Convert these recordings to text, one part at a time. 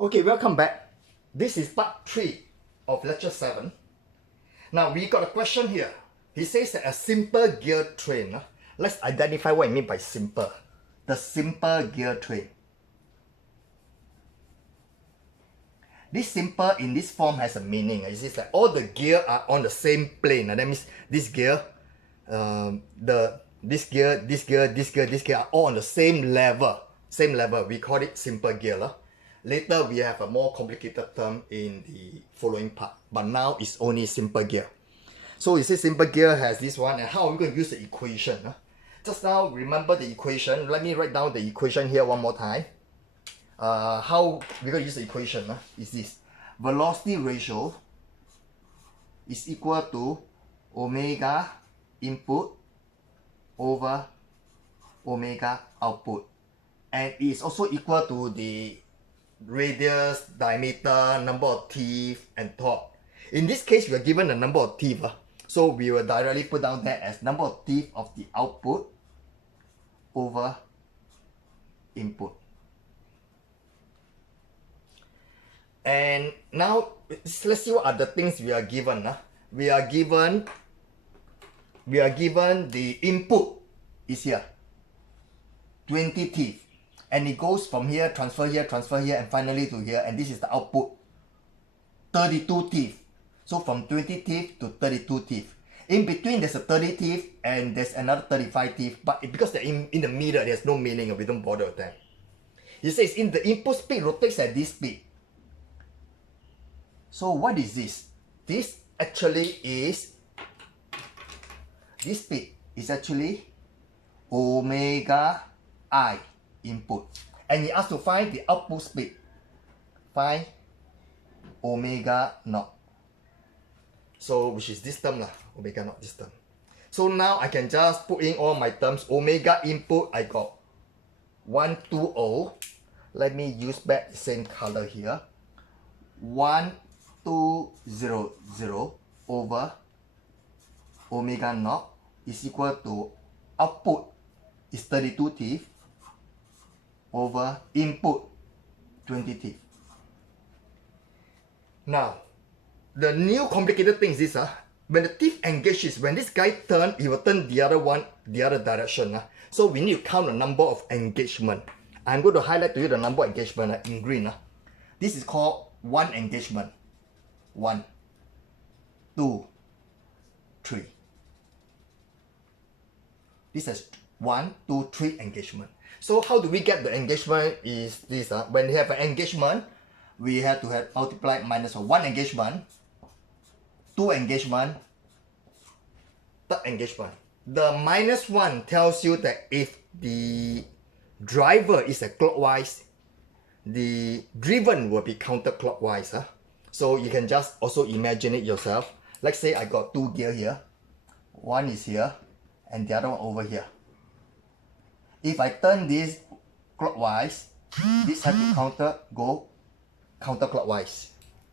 Okay, welcome back. This is part 3 of lecture 7. Now we got a question here. He says that a simple gear train. Let's identify what I mean by simple. The simple gear train. This simple in this form has a meaning. It says that all the gear are on the same plane. That means this gear, this gear are all on the same level. Same level. We call it simple gear. Later we have a more complicated term in the following part, but now it's only simple gear. So you see simple gear has this one, and how are we going to use the equation? Just now remember the equation. Let me write down the equation here one more time. How we're going to use the equation is this. Velocity ratio is equal to omega input over omega output, and it is also equal to the radius, diameter, number of teeth, and torque. In this case, we are given the number of teeth. So we will directly put down that as number of teeth of the output over input. And now, let's see what are the things we are given. We are given the input is here, 20 teeth. And it goes from here, transfer here, and finally to here. And this is the output, 32 teeth. So from 20 teeth to 32 teeth. In between, there's a 30 teeth and there's another 35 teeth. But because they're in the middle, there's no meaning. We don't bother with them. It says in the input speed rotates at this speed. So what is this? This speed is actually omega I input, and he asked to find the output speed. Find omega naught. So which is this term omega naught, this term. So now I can just put in all my terms. Omega input, I got 120. Let me use back the same color here. 1200 over omega naught is equal to output is 32 teeth over input 20 teeth. Now, the new complicated thing is this. When the teeth engages, when this guy turns, he will turn the other direction. So we need to count the number of engagement. I'm going to highlight to you the number of engagement in green. This is called one engagement. 1, 2, 3. This is 1, 2, 3 engagement. So how do we get the engagement is this. When we have an engagement, we have to have multiply minus 1 engagement, 2 engagement, 3rd engagement. The -1 tells you that if the driver is a clockwise, the driven will be counterclockwise. So you can just also imagine it yourself. Let's say I got 2 gears here. One is here and the other one over here. If I turn this clockwise, this has to go counterclockwise.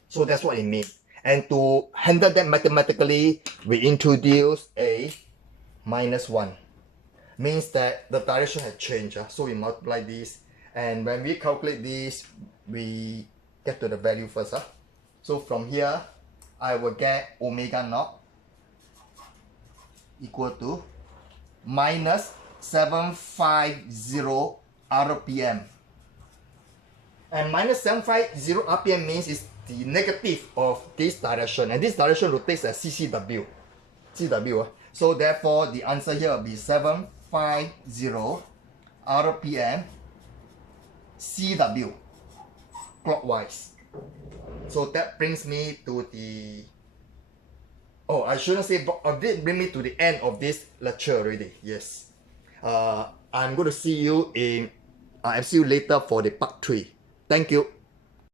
So that's what it means. And to handle that mathematically, we introduce a -1. Means that the direction has changed. So we multiply this. And when we calculate this, we get to the value first. So from here, I will get omega naught equal to minus 750 RPM. And minus 750 RPM means it's the negative of this direction, and this direction rotates as CCW. So therefore the answer here will be 750 RPM CW clockwise. So that brings me to the I shouldn't say, but did bring me to the end of this lecture already. Yes. I'm going to see you later for the part 3. Thank you.